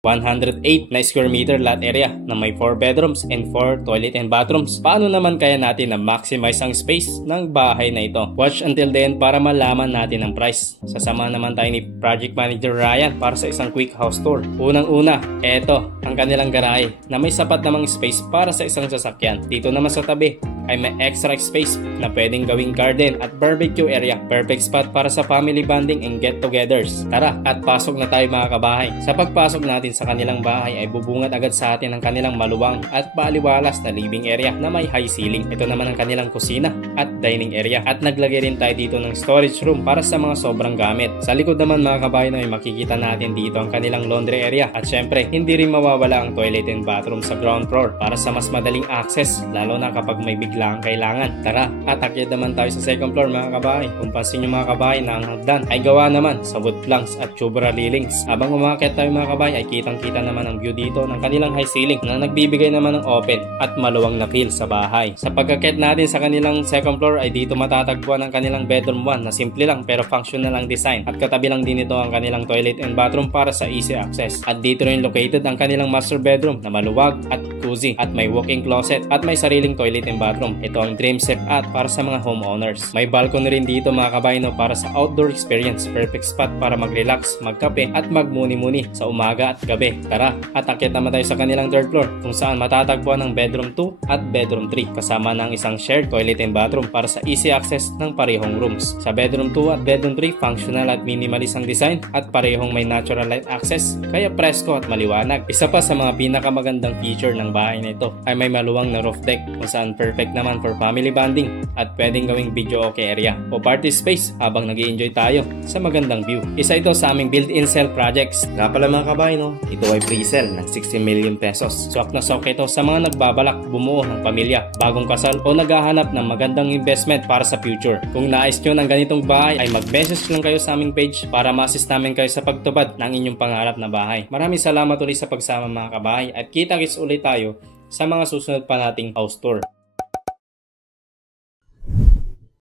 108 na square meter lot area na may 4 bedrooms and 4 toilet and bathrooms. Paano naman kaya natin na maximize ang space ng bahay na ito? Watch until the end para malaman natin ang price. Sasama naman tayo ni Project Manager Ryan para sa isang quick house tour. Unang-una, eto ang kanilang garahe na may sapat namang space para sa isang sasakyan. Dito naman sa tabi ay may extra space na pwedeng gawing garden at barbecue area. Perfect spot para sa family bonding and get-togethers. Tara at pasok na tayo mga kabahay. Sa pagpasok natin sa kanilang bahay ay bubungad agad sa atin ang kanilang maluwang at paliwalas na living area na may high ceiling. Ito naman ang kanilang kusina at dining area. At naglagay rin tayo dito ng storage room para sa mga sobrang gamit. Sa likod naman mga kabahay ay makikita natin dito ang kanilang laundry area. At syempre, hindi rin mawawala ang toilet and bathroom sa ground floor para sa mas madaling access, lalo na kapag may bigla ang kailangan. Tara, at akyat naman tayo sa second floor mga kabahay. Kung pansin nyo mga kabahay na ang hagdan ay gawa naman sa wood planks at tubular railings. Habang umakyat tayo mga kabahay ay kitang-kita naman ang view dito ng kanilang high ceiling na nagbibigay naman ng open at maluwang na feel sa bahay. Sa pagkakyat natin sa kanilang second floor ay dito matatagpuan ang kanilang bedroom 1 na simple lang pero functional ang design. At katabi lang din ito ang kanilang toilet and bathroom para sa easy access. At dito rin located ang kanilang master bedroom na maluwag at cozy at may walk-in closet at may sariling toilet and bathroom. Ito ang dream set at para sa mga homeowners. May balcony rin dito mga kabayno para sa outdoor experience. Perfect spot para mag-relax, magkape at magmuni-muni sa umaga at gabi. Tara, at akyat naman tayo sa kanilang third floor kung saan matatagpuan ang bedroom 2 at bedroom 3 kasama ng isang shared toilet and bathroom para sa easy access ng parehong rooms. Sa bedroom 2 at bedroom 3, functional at minimalist ang design at parehong may natural light access kaya presko at maliwanag. Isa pa sa mga pinakamagandang feature ng bahay na ito ay may maluwang na roof deck kung saan perfect naman for family bonding at pwedeng gawing video okay area o party space habang nag-i-enjoy tayo sa magandang view. Isa ito sa aming built-in sell projects. Nga pala mga kabayno, ito ay pre-sell ng 60 million pesos. Swak na swak ito sa mga nagbabalak bumuo ng pamilya, bagong kasal o naghahanap ng magandang investment para sa future. Kung nais nyo ng ganitong bahay ay mag-message lang kayo sa aming page para ma-assist namin kayo sa pagtupad ng inyong pangarap na bahay. Maraming salamat ulit sa pagsama mga kabahay at kita-kits ulit tayo sa mga susunod pa nating house tour.